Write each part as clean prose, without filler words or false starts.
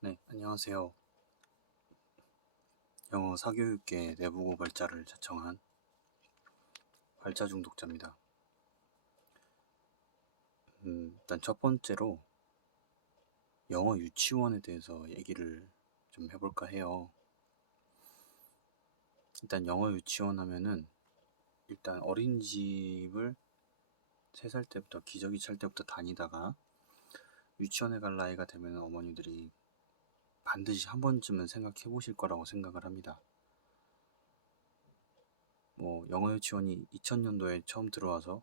네, 안녕하세요. 영어 사교육계 내부 고발자를 자청한 발자 중독자입니다. 일단 첫 번째로 영어 유치원에 대해서 얘기를 좀 해볼까 해요. 일단 영어 유치원 하면은 일단 어린이집을 3살 때부터 기저귀 찰 때부터 다니다가 유치원에 갈 나이가 되면 어머니들이 반드시 한 번쯤은 생각해 보실 거라고 생각을 합니다. 영어 유치원이 2000년도에 처음 들어와서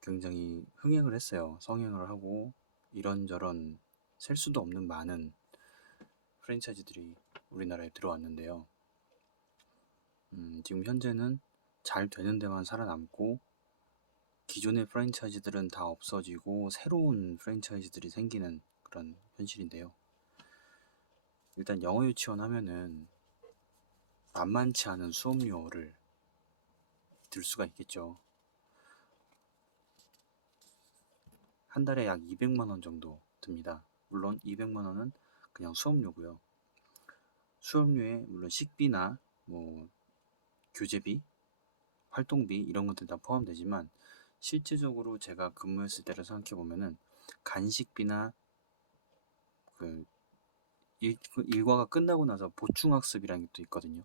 굉장히 흥행을 했어요. 성행을 하고 이런저런 셀 수도 없는 많은 프랜차이즈들이 우리나라에 들어왔는데요. 지금 현재는 잘 되는 데만 살아남고 기존의 프랜차이즈들은 다 없어지고 새로운 프랜차이즈들이 생기는 그런 현실인데요. 일단 영어 유치원 하면은 만만치 않은 수업료를 들 수가 있겠죠. 한 달에 약 200만 원 정도 듭니다. 물론 200만 원은 그냥 수업료고요. 수업료에 물론 식비나 교재비, 활동비 이런 것들 다 포함되지만 실제적으로 제가 근무했을 때를 생각해 보면은 간식비나 그 일과가 끝나고 나서 보충학습이라는 게 또 있거든요.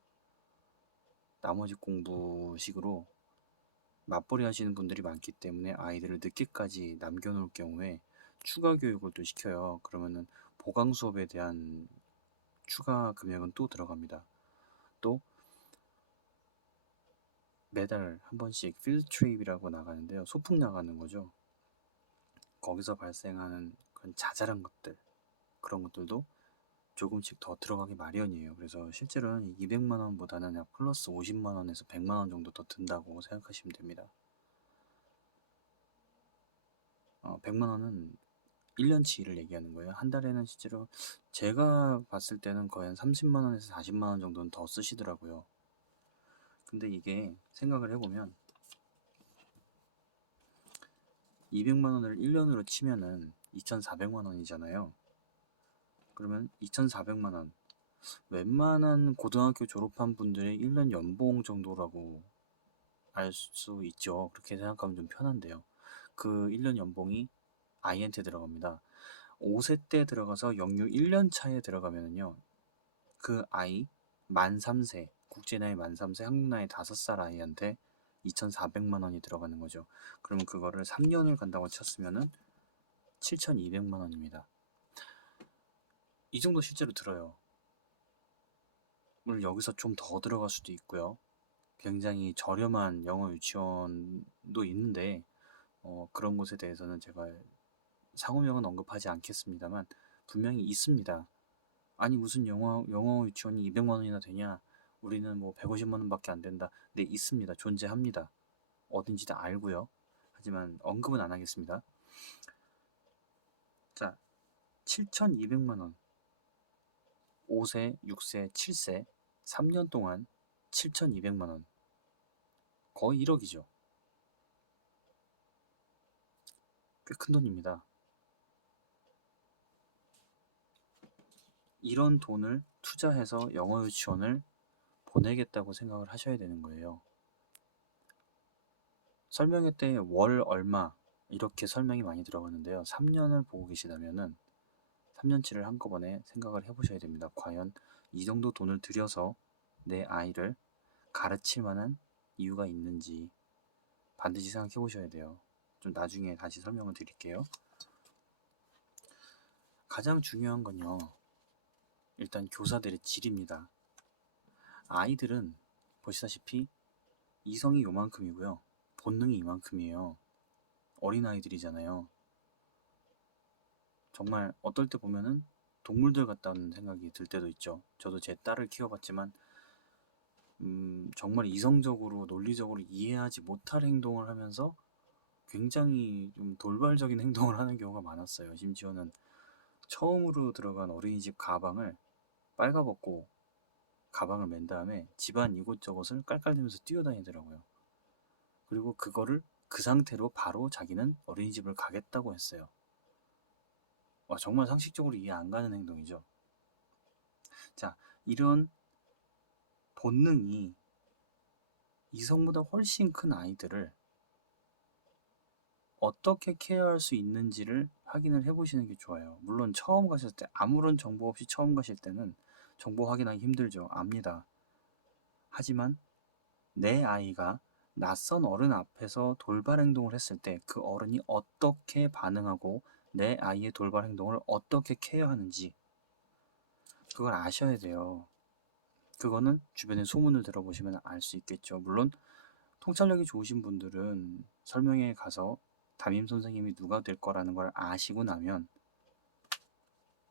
나머지 공부식으로 맞벌이 하시는 분들이 많기 때문에 아이들을 늦게까지 남겨놓을 경우에 추가 교육을 또 시켜요. 그러면은 보강 수업에 대한 추가 금액은 또 들어갑니다. 또 매달 한 번씩 필드 트립이라고 나가는데요. 소풍 나가는 거죠. 거기서 발생하는 그런 자잘한 것들, 그런 것들도 조금씩 더 들어가기 마련이에요. 그래서 실제로는 200만 원보다는 약 플러스 50만 원에서 100만 원 정도 더 든다고 생각하시면 됩니다. 100만 원은 1년치를 얘기하는 거예요. 한 달에는 실제로 제가 봤을 때는 거의 한 30만 원에서 40만 원 정도는 더 쓰시더라고요. 근데 이게 생각을 해보면 200만 원을 1년으로 치면은 2,400만 원이잖아요. 그러면 2,400만 원, 웬만한 고등학교 졸업한 분들의 1년 연봉 정도라고 알 수 있죠. 그렇게 생각하면 좀 편한데요. 그 1년 연봉이 아이한테 들어갑니다. 5세 때 들어가서 영유 1년 차에 들어가면은요. 그 아이 만 3세, 국제 나이 만 3세, 한국 나이 5살 아이한테 2,400만 원이 들어가는 거죠. 그러면 그거를 3년을 간다고 쳤으면은 7,200만 원입니다. 이 정도 실제로 들어요. 물론 여기서 좀 더 들어갈 수도 있고요. 굉장히 저렴한 영어 유치원도 있는데 그런 곳에 대해서는 제가 상호명은 언급하지 않겠습니다만 분명히 있습니다. 아니 무슨 영어 유치원이 200만 원이나 되냐? 우리는 뭐 150만 원밖에 안 된다. 네, 있습니다. 존재합니다. 어딘지 다 알고요. 하지만 언급은 안 하겠습니다. 자, 7,200만 원. 5세, 6세, 7세 3년 동안 7,200만 원. 거의 1억이죠. 꽤 큰 돈입니다. 이런 돈을 투자해서 영어 유치원을 보내겠다고 생각을 하셔야 되는 거예요. 설명회 때 월 얼마 이렇게 설명이 많이 들어가는데요. 3년을 보고 계시다면은 3년치를 한꺼번에 생각을 해보셔야 됩니다. 과연 이 정도 돈을 들여서 내 아이를 가르칠 만한 이유가 있는지 반드시 생각해 보셔야 돼요. 좀 나중에 다시 설명을 드릴게요. 가장 중요한 건요. 일단 교사들의 질입니다. 아이들은 보시다시피 이성이 요만큼이고요. 본능이 이만큼이에요. 어린아이들이잖아요. 정말 어떨 때 보면은 동물들 같다는 생각이 들 때도 있죠. 저도 제 딸을 키워봤지만 정말 이성적으로 논리적으로 이해하지 못할 행동을 하면서 굉장히 좀 돌발적인 행동을 하는 경우가 많았어요. 심지어는 처음으로 들어간 어린이집 가방을 빨가벗고 가방을 맨 다음에 집안 이곳저곳을 깔깔대면서 뛰어다니더라고요. 그리고 그거를 그 상태로 바로 자기는 어린이집을 가겠다고 했어요. 정말 상식적으로 이해 안 가는 행동이죠. 자, 이런 본능이 이성보다 훨씬 큰 아이들을 어떻게 케어할 수 있는지를 확인을 해보시는 게 좋아요. 물론 처음 가실 때, 아무런 정보 없이 처음 가실 때는 정보 확인하기 힘들죠. 압니다. 하지만 내 아이가 낯선 어른 앞에서 돌발 행동을 했을 때 그 어른이 어떻게 반응하고 내 아이의 돌발 행동을 어떻게 케어하는지 그걸 아셔야 돼요. 그거는 주변의 소문을 들어보시면 알 수 있겠죠. 물론 통찰력이 좋으신 분들은 설명회에 가서 담임 선생님이 누가 될 거라는 걸 아시고 나면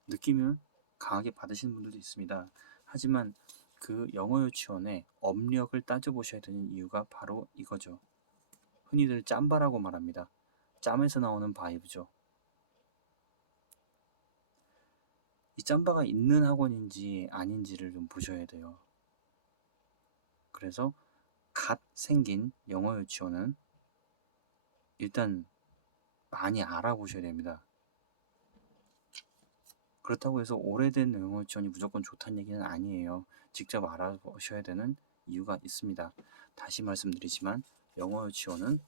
느낌을 강하게 받으시는 분들도 있습니다. 하지만 그 영어 유치원의 업력을 따져보셔야 되는 이유가 바로 이거죠. 흔히들 짬바라고 말합니다. 짬에서 나오는 바이브죠. 이 짬바가 있는 학원인지 아닌지를 좀 보셔야 돼요. 그래서 갓 생긴 영어 유치원은 일단 많이 알아보셔야 됩니다. 그렇다고 해서 오래된 영어 유치원이 무조건 좋다는 얘기는 아니에요. 직접 알아보셔야 되는 이유가 있습니다. 다시 말씀드리지만 영어 유치원은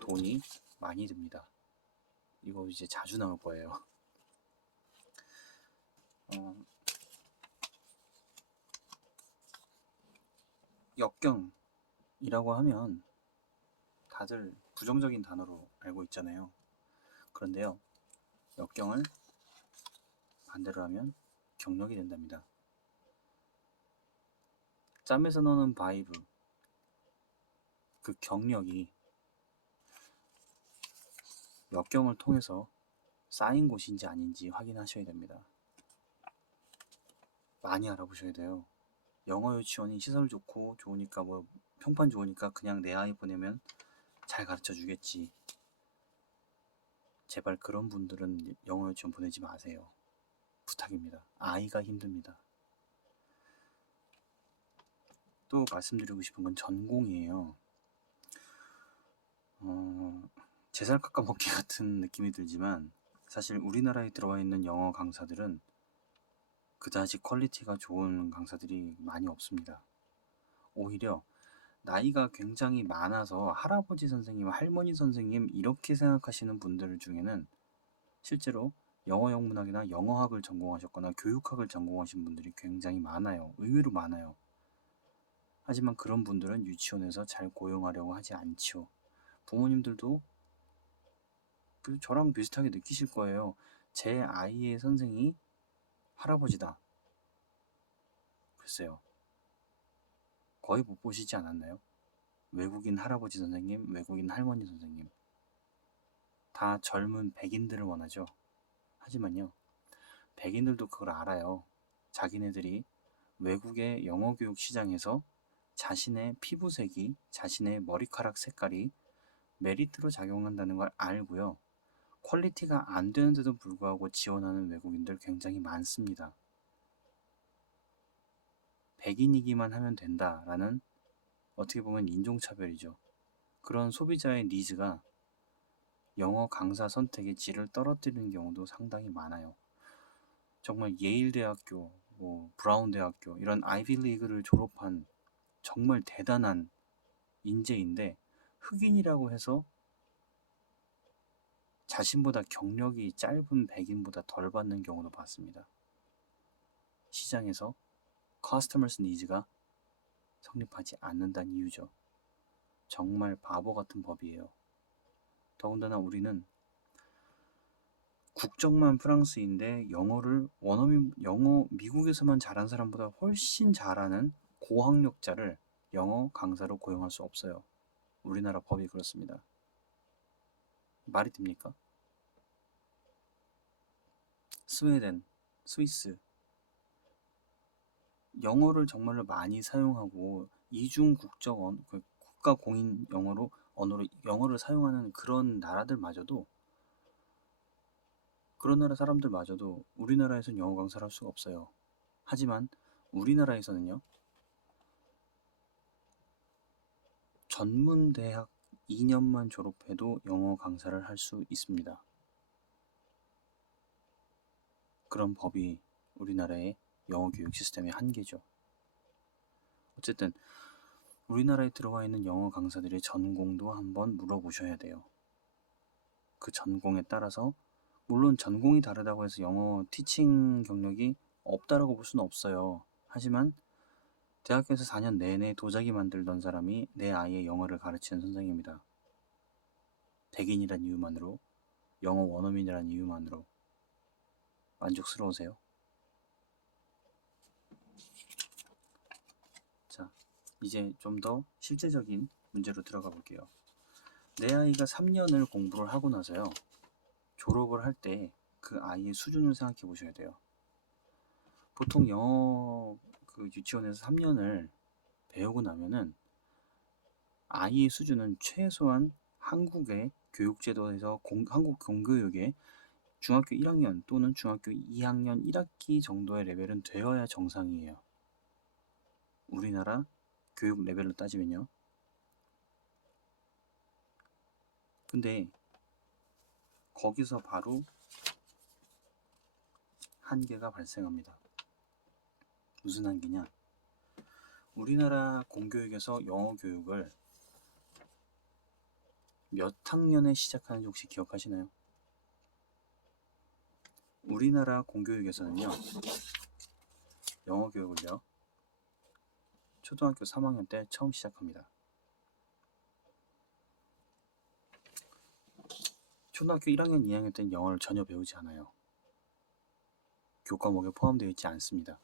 돈이 많이 듭니다. 이거 이제 자주 나올 거예요. 역경이라고 하면 다들 부정적인 단어로 알고 있잖아요. 그런데요, 역경을 반대로 하면 경력이 된답니다. 짬에서 노는 바이브, 그 경력이 역경을 통해서 쌓인 곳인지 아닌지 확인하셔야 됩니다. 많이 알아보셔야 돼요. 영어 유치원이 시설 좋고 좋으니까 평판 좋으니까 그냥 내 아이 보내면 잘 가르쳐 주겠지. 제발 그런 분들은 영어 유치원 보내지 마세요. 부탁입니다. 아이가 힘듭니다. 또 말씀드리고 싶은 건 전공이에요. 제살 깎아먹기 같은 느낌이 들지만 사실 우리나라에 들어와 있는 영어 강사들은 그다지 퀄리티가 좋은 강사들이 많이 없습니다. 오히려 나이가 굉장히 많아서 할아버지 선생님, 할머니 선생님 이렇게 생각하시는 분들 중에는 실제로 영어 영문학이나 영어학을 전공하셨거나 교육학을 전공하신 분들이 굉장히 많아요. 의외로 많아요. 하지만 그런 분들은 유치원에서 잘 고용하려고 하지 않죠. 부모님들도 저랑 비슷하게 느끼실 거예요. 제 아이의 선생이 할아버지다. 글쎄요. 거의 못 보시지 않았나요? 외국인 할아버지 선생님, 외국인 할머니 선생님. 다 젊은 백인들을 원하죠. 하지만요, 백인들도 그걸 알아요. 자기네들이 외국의 영어 교육 시장에서 자신의 피부색이, 자신의 머리카락 색깔이 메리트로 작용한다는 걸 알고요. 퀄리티가 안 되는데도 불구하고 지원하는 외국인들 굉장히 많습니다. 백인이기만 하면 된다라는 어떻게 보면 인종차별이죠. 그런 소비자의 니즈가 영어 강사 선택의 질을 떨어뜨리는 경우도 상당히 많아요. 정말 예일 대학교, 브라운 대학교 이런 아이비리그를 졸업한 정말 대단한 인재인데 흑인이라고 해서 자신보다 경력이 짧은 백인보다 덜 받는 경우도 봤습니다. 시장에서 커스터머스 니즈가 성립하지 않는다는 이유죠. 정말 바보 같은 법이에요. 더군다나 우리는 국적만 프랑스인데 영어를 영어 미국에서만 잘한 사람보다 훨씬 잘하는 고학력자를 영어 강사로 고용할 수 없어요. 우리나라 법이 그렇습니다. 말이 됩니까? 스웨덴, 스위스 영어를 정말로 많이 사용하고 이중 국적 국가 공인 언어로 영어를 사용하는 그런 나라들마저도 그런 나라 사람들마저도 우리나라에서는 영어 강사를 할 수가 없어요. 하지만 우리나라에서는요. 전문 대학 2년만 졸업해도 영어 강사를 할 수 있습니다. 그런 법이 우리나라의 영어 교육 시스템의 한계죠. 어쨌든 우리나라에 들어와 있는 영어 강사들의 전공도 한번 물어보셔야 돼요. 그 전공에 따라서 물론 전공이 다르다고 해서 영어 티칭 경력이 없다라고 볼 수는 없어요. 하지만 대학교에서 4년 내내 도자기 만들던 사람이 내 아이의 영어를 가르치는 선생님이다. 백인이란 이유만으로, 영어 원어민이란 이유만으로 만족스러우세요? 자, 이제 좀 더 실제적인 문제로 들어가 볼게요. 내 아이가 3년을 공부를 하고 나서요. 졸업을 할 때 그 아이의 수준을 생각해 보셔야 돼요. 보통 영어 유치원에서 3년을 배우고 나면은 아이의 수준은 최소한 한국의 교육제도에서 한국 공교육의 중학교 1학년 또는 중학교 2학년 1학기 정도의 레벨은 되어야 정상이에요. 우리나라 교육 레벨로 따지면요. 근데 거기서 바로 한계가 발생합니다. 무슨 한계냐? 우리나라 공교육에서 영어 교육을 몇 학년에 시작하는지 혹시 기억하시나요? 우리나라 공교육에서는요. 영어 교육을요. 초등학교 3학년 때 처음 시작합니다. 초등학교 1학년, 2학년 때는 영어를 전혀 배우지 않아요. 교과목에 포함되어 있지 않습니다.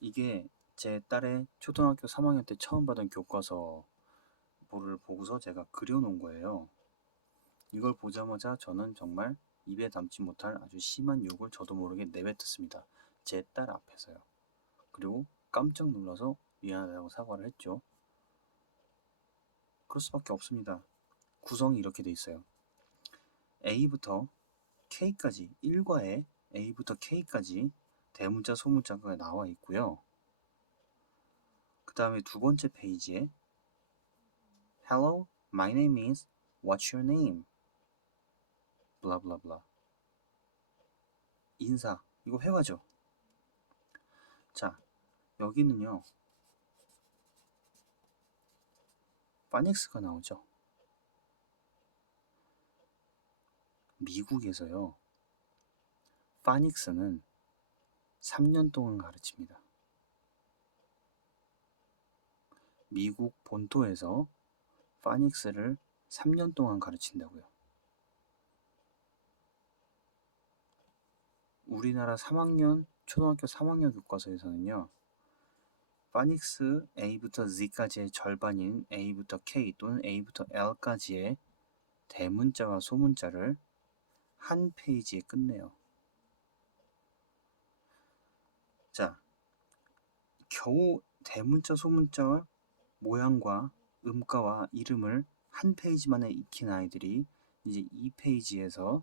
이게 제 딸의 초등학교 3학년 때 처음 받은 교과서를 보고서 제가 그려놓은 거예요. 이걸 보자마자 저는 정말 입에 담지 못할 아주 심한 욕을 저도 모르게 내뱉었습니다. 제 딸 앞에서요. 그리고 깜짝 놀라서 미안하다고 사과를 했죠. 그럴 수밖에 없습니다. 구성이 이렇게 돼 있어요. A부터 K까지 1과에 A부터 K까지 대문자 소문자가 나와 있고요. 그 다음에 두 번째 페이지에 Hello, my name is, what's your name? 블라블라블라. 인사. 이거 회화죠. 자, 여기는요. 파닉스가 나오죠. 미국에서요. 파닉스는 3년 동안 가르칩니다. 미국 본토에서 파닉스를 3년 동안 가르친다고요. 우리나라 3학년, 초등학교 3학년 교과서에서는요. 파닉스 A부터 Z까지의 절반인 A부터 K 또는 A부터 L까지의 대문자와 소문자를 한 페이지에 끝내요. 자, 겨우 대문자, 소문자와 모양과 음가와 이름을 한 페이지 만에 익힌 아이들이 이제 2페이지에서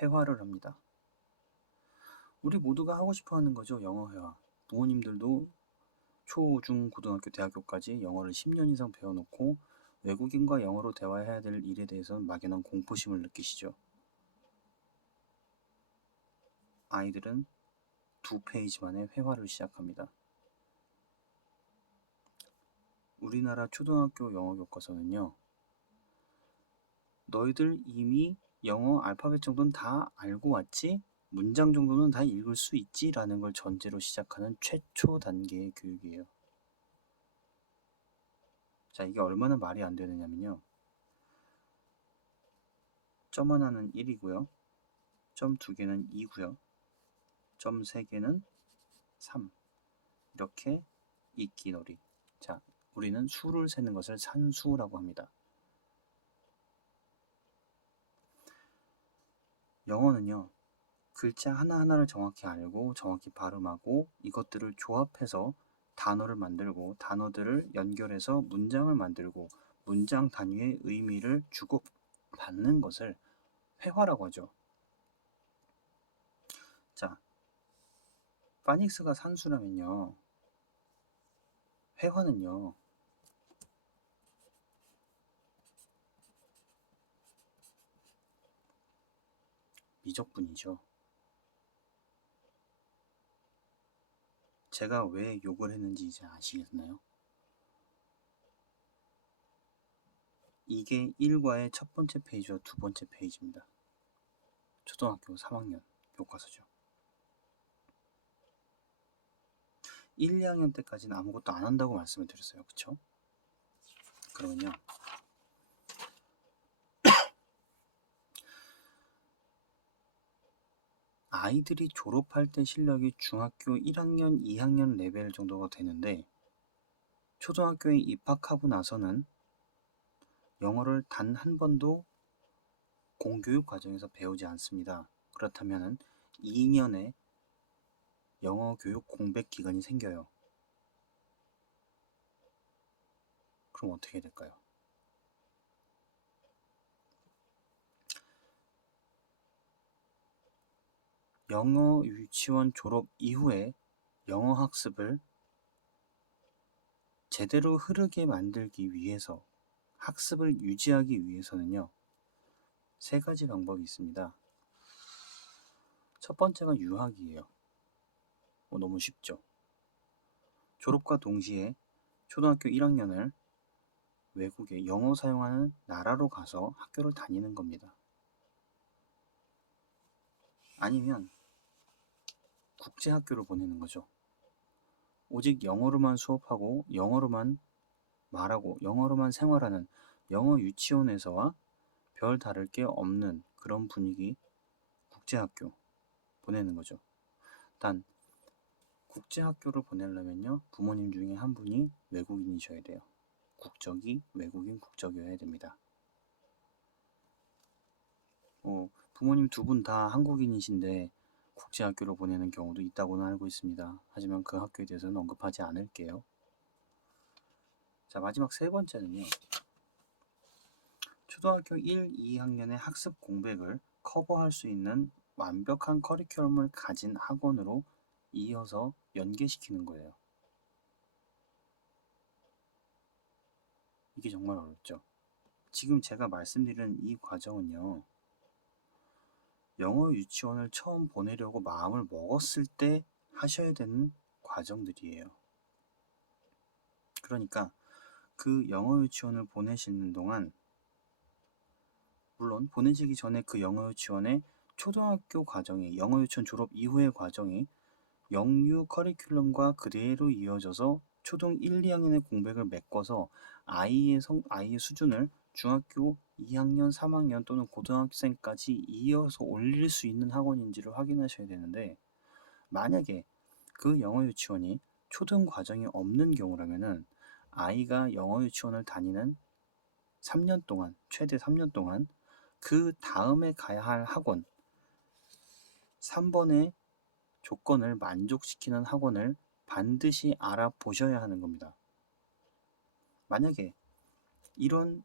회화를 합니다. 우리 모두가 하고 싶어 하는 거죠. 영어 회화. 부모님들도 초, 중, 고등학교, 대학교까지 영어를 10년 이상 배워놓고 외국인과 영어로 대화해야 될 일에 대해서는 막연한 공포심을 느끼시죠. 아이들은 2페이지 만에 회화를 시작합니다. 우리나라 초등학교 영어 교과서는요. 너희들 이미 영어 알파벳 정도는 다 알고 왔지? 문장 정도는 다 읽을 수 있지? 라는 걸 전제로 시작하는 최초 단계의 교육이에요. 자, 이게 얼마나 말이 안 되느냐면요. 점 하나는 1이고요. 점 2개는 2고요. 점 3개는 3. 이렇게 읽기놀이. 자, 우리는 수를 세는 것을 산수라고 합니다. 영어는요. 글자 하나하나를 정확히 알고 정확히 발음하고 이것들을 조합해서 단어를 만들고 단어들을 연결해서 문장을 만들고 문장 단위의 의미를 주고 받는 것을 회화라고 하죠. 자, 파닉스가 산수라면요. 회화는요. 미적분이죠. 제가 왜 욕을 했는지 이제 아시겠나요? 이게 1과의 첫 번째 페이지와 두 번째 페이지입니다. 초등학교 3학년 교과서죠. 1, 2학년 때까지는 아무것도 안 한다고 말씀을 드렸어요. 그쵸? 그러면요. 아이들이 졸업할 때 실력이 중학교 1학년, 2학년 레벨 정도가 되는데 초등학교에 입학하고 나서는 영어를 단 한 번도 공교육 과정에서 배우지 않습니다. 그렇다면 2년의 영어 교육 공백 기간이 생겨요. 그럼 어떻게 될까요? 영어 유치원 졸업 이후에 영어 학습을 제대로 흐르게 만들기 위해서 학습을 유지하기 위해서는요. 3가지 방법이 있습니다. 첫 번째가 유학이에요. 너무 쉽죠. 졸업과 동시에 초등학교 1학년을 외국에 영어 사용하는 나라로 가서 학교를 다니는 겁니다. 아니면 국제학교를 보내는 거죠. 오직 영어로만 수업하고 영어로만 말하고 영어로만 생활하는 영어 유치원에서와 별 다를 게 없는 그런 분위기 국제학교 보내는 거죠. 단 국제학교를 보내려면요. 부모님 중에 한 분이 외국인이셔야 돼요. 국적이 외국인 국적이어야 됩니다. 부모님 2분 다 한국인이신데 국제학교로 보내는 경우도 있다고는 알고 있습니다. 하지만 그 학교에 대해서는 언급하지 않을게요. 자, 마지막 3번째는요. 초등학교 1, 2학년의 학습 공백을 커버할 수 있는 완벽한 커리큘럼을 가진 학원으로 이어서 연계시키는 거예요. 이게 정말 어렵죠. 지금 제가 말씀드리는 이 과정은요. 영어 유치원을 처음 보내려고 마음을 먹었을 때 하셔야 되는 과정들이에요. 그러니까 그 영어 유치원을 보내시는 동안 물론 보내시기 전에 그 영어 유치원의 초등학교 과정이 영어 유치원 졸업 이후의 과정이 영유 커리큘럼과 그대로 이어져서 초등 1, 2학년의 공백을 메꿔서 아이의 수준을 중학교 2학년, 3학년 또는 고등학생까지 이어서 올릴 수 있는 학원인지를 확인하셔야 되는데 만약에 그 영어 유치원이 초등 과정이 없는 경우라면은 아이가 영어 유치원을 다니는 3년 동안, 최대 3년 동안 그 다음에 가야 할 학원 3번의 조건을 만족시키는 학원을 반드시 알아보셔야 하는 겁니다. 만약에 이런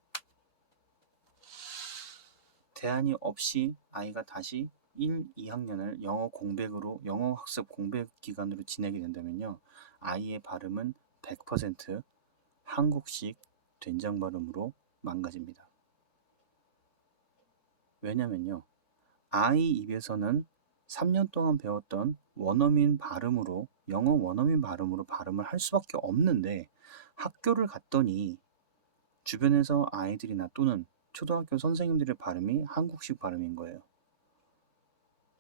대안이 없이 아이가 다시 1, 2학년을 영어 학습 공백 기간으로 지내게 된다면요. 아이의 발음은 100% 한국식 된장 발음으로 망가집니다. 왜냐면요. 아이 입에서는 3년 동안 배웠던 원어민 발음으로 영어 원어민 발음으로 발음을 할 수밖에 없는데 학교를 갔더니 주변에서 아이들이나 또는 초등학교 선생님들의 발음이 한국식 발음인 거예요.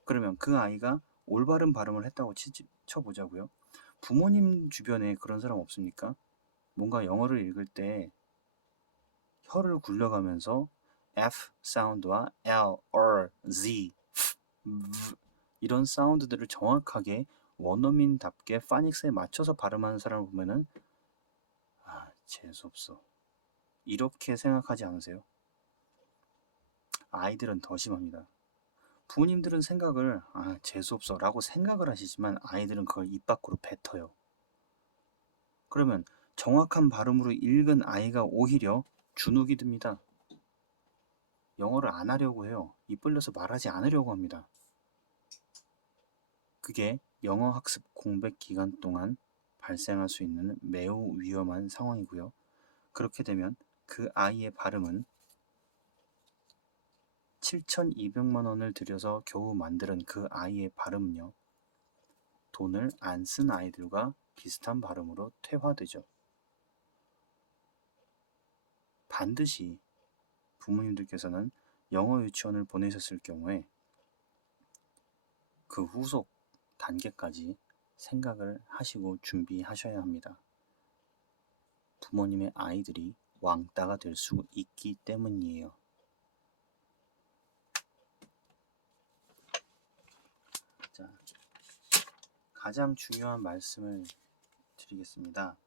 그러면 그 아이가 올바른 발음을 했다고 쳐보자고요. 부모님 주변에 그런 사람 없습니까? 뭔가 영어를 읽을 때 혀를 굴려가면서 F 사운드와 L, R, Z, F, V 이런 사운드들을 정확하게 원어민답게 파닉스에 맞춰서 발음하는 사람을 보면은 재수없어. 이렇게 생각하지 않으세요? 아이들은 더 심합니다. 부모님들은 생각을 재수없어 라고 생각을 하시지만 아이들은 그걸 입 밖으로 뱉어요. 그러면 정확한 발음으로 읽은 아이가 오히려 주눅이 듭니다. 영어를 안 하려고 해요. 입 벌려서 말하지 않으려고 합니다. 그게 영어 학습 공백 기간 동안 발생할 수 있는 매우 위험한 상황이고요. 그렇게 되면 그 아이의 발음은 7,200만 원을 들여서 겨우 만드는 그 아이의 발음은요. 돈을 안 쓴 아이들과 비슷한 발음으로 퇴화되죠. 반드시 부모님들께서는 영어 유치원을 보내셨을 경우에 그 후속 단계까지 생각을 하시고 준비하셔야 합니다. 부모님의 아이들이 왕따가 될 수 있기 때문이에요. 자, 가장 중요한 말씀을 드리겠습니다.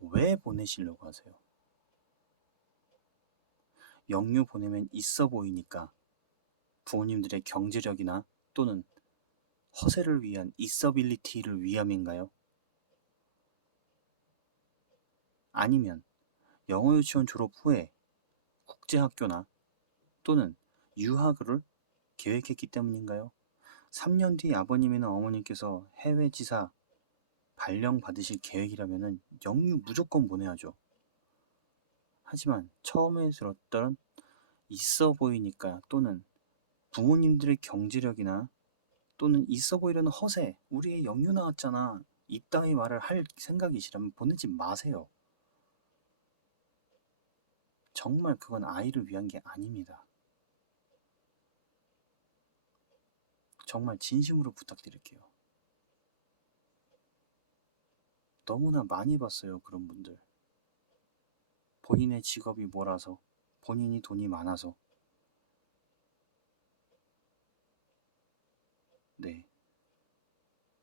왜 보내시려고 하세요? 영유 보내면 있어 보이니까 부모님들의 경제력이나 또는 허세를 위한 있어빌리티를 위함인가요? 아니면 영어 유치원 졸업 후에 국제학교나 또는 유학을 계획했기 때문인가요? 3년 뒤 아버님이나 어머님께서 해외 지사 발령 받으실 계획이라면 영유 무조건 보내야죠. 하지만 처음에 들었던 있어 보이니까 또는 부모님들의 경제력이나 또는 있어 보이려는 허세, 우리의 영유 나왔잖아, 이따위 말을 할 생각이시라면 보내지 마세요. 정말 그건 아이를 위한 게 아닙니다. 정말 진심으로 부탁드릴게요. 너무나 많이 봤어요, 그런 분들. 본인의 직업이 뭐라서, 본인이 돈이 많아서. 네.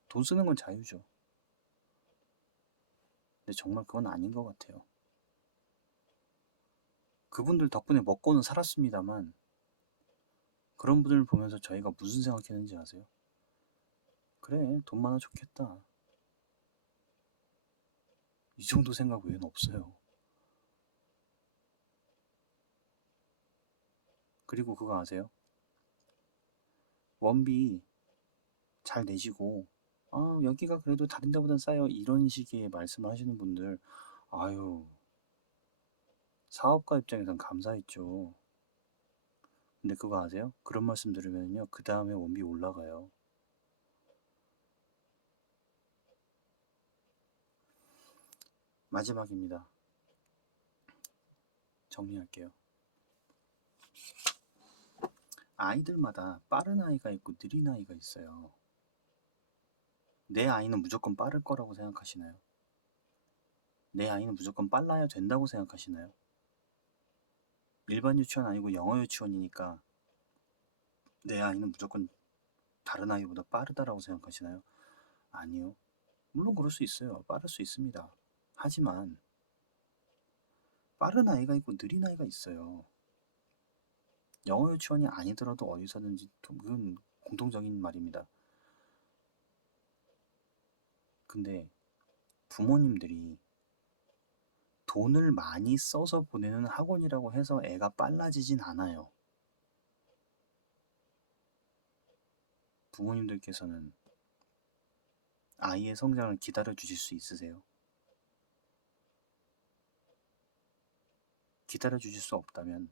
돈 쓰는 건 자유죠. 근데 정말 그건 아닌 것 같아요. 그분들 덕분에 먹고는 살았습니다만, 그런 분들을 보면서 저희가 무슨 생각했는지 아세요? 그래, 돈 많아 좋겠다. 이 정도 생각 외에는 없어요. 그리고 그거 아세요? 원비 잘 내시고, 여기가 그래도 다른 데보단 싸요, 이런 식의 말씀을 하시는 분들, 아유, 사업가 입장에선 감사했죠. 근데 그거 아세요? 그런 말씀 들으면요, 그 다음에 원비 올라가요. 마지막입니다. 정리할게요. 아이들마다 빠른 아이가 있고 느린 아이가 있어요. 내 아이는 무조건 빠를 거라고 생각하시나요? 내 아이는 무조건 빨라야 된다고 생각하시나요? 일반 유치원 아니고 영어 유치원이니까 내 아이는 무조건 다른 아이보다 빠르다라고 생각하시나요? 아니요. 물론 그럴 수 있어요. 빠를 수 있습니다. 하지만 빠른 아이가 있고 느린 아이가 있어요. 영어 유치원이 아니더라도 어디서든지 그건 공통적인 말입니다. 근데 부모님들이 돈을 많이 써서 보내는 학원이라고 해서 애가 빨라지진 않아요. 부모님들께서는 아이의 성장을 기다려 주실 수 있으세요? 기다려 주실 수 없다면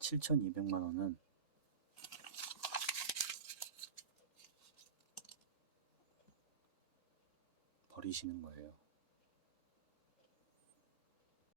$7,200만 버리시는 거예요.